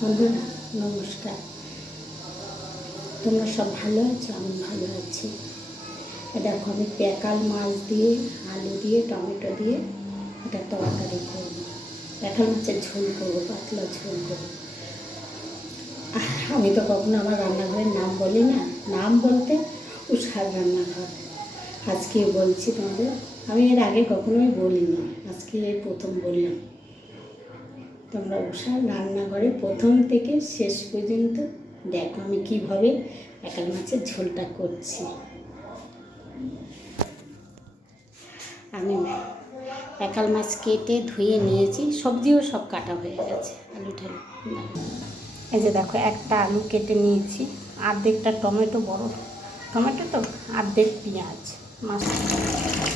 বন্ধুরা নমস্কার। তোমরা সব ভালো আছো? আমি ভালো আছি। দেখো, আমি প্যাকাল মাছ দিয়ে আলু দিয়ে টমেটো দিয়ে এটা তরকারি করবো। প্যাকাল মাছের ঝোল করবো, পাতলা ঝোল করবো। আমি তো কখনো আমার রান্নাঘরের নাম বলি না, নাম বলতে উষার রান্নাঘর। আজকে বলছি তোমাদের, আমি এর আগে কখনোই বলিনি, আজকে এই প্রথম বললাম। তোমরা উষার রান্নাঘরে প্রথম থেকে শেষ পর্যন্ত দেখো আমি কীভাবে প্যাকাল মাছের ঝোলটা করছি। আমি প্যাকাল মাছ কেটে ধুয়ে নিয়েছি, সবজিও সব কাটা হয়ে গেছে, আলু ঠালু। এই যে দেখো, একটা আলু কেটে নিয়েছি, অর্ধেকটা টমেটো, বড় টমেটো তো, অর্ধেক পেঁয়াজ।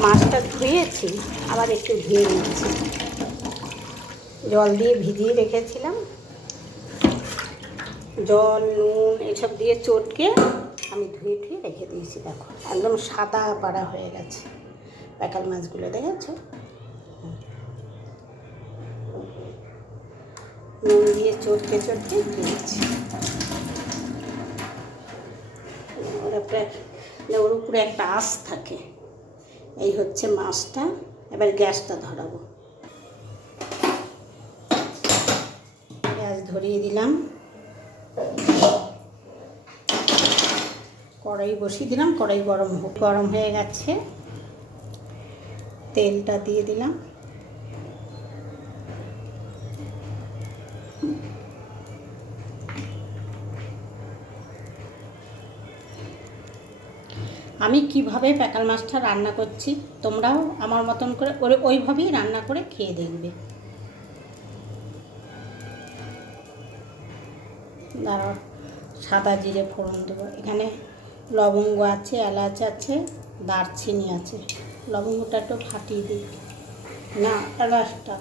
মাছটা ধুয়েছি, আবার একটু ধুয়ে নিয়েছি, জল দিয়ে ভিজিয়ে রেখেছিলাম। জল নুন এসব দিয়ে চটকে আমি ধুয়ে রেখে দিয়েছি। দেখো একদম সাদা পাড়া হয়ে গেছে প্যাকাল মাছগুলো, দেখেছো? নুন দিয়ে চটকে দিয়েছি। ওর উপরে একটা আঁশ থাকে। এই হচ্ছে মাছটা। এবার গ্যাসটা ধরাবো, গ্যাস ধরিয়ে দিলাম, কড়াই বসিয়ে দিলাম। কড়াই গরম হয়ে গেছে, তেলটা দিয়ে দিলাম। আমি কিভাবে প্যাকাল মাছটা রান্না করছি, তোমরাও আমার মতন করে ওইভাবেই রান্না করে খেয়ে দেখবে। দাঁড়াও, সাদা জিরে ফোড়ন দেবো। এখানে লবঙ্গ আছে, এলাচ আছে, দারচিনি আছে। লবঙ্গটা একটু ফাটিয়ে দিই, না এলাচটা।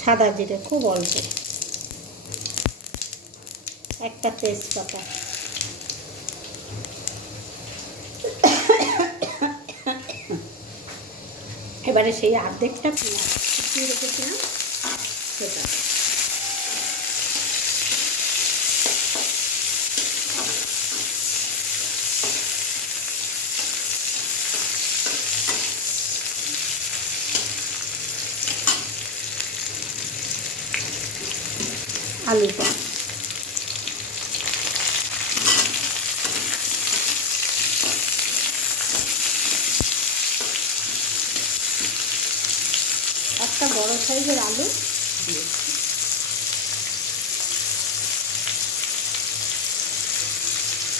সাদা জিরে খুব অল্প, একটা তেজপাতা, এবারে সেই অর্ধেকটা পেঁয়াজ কুচিয়ে রেখেছিলাম সেটা। আলুটা একটা বড় সাইজের আলু দিয়েছি।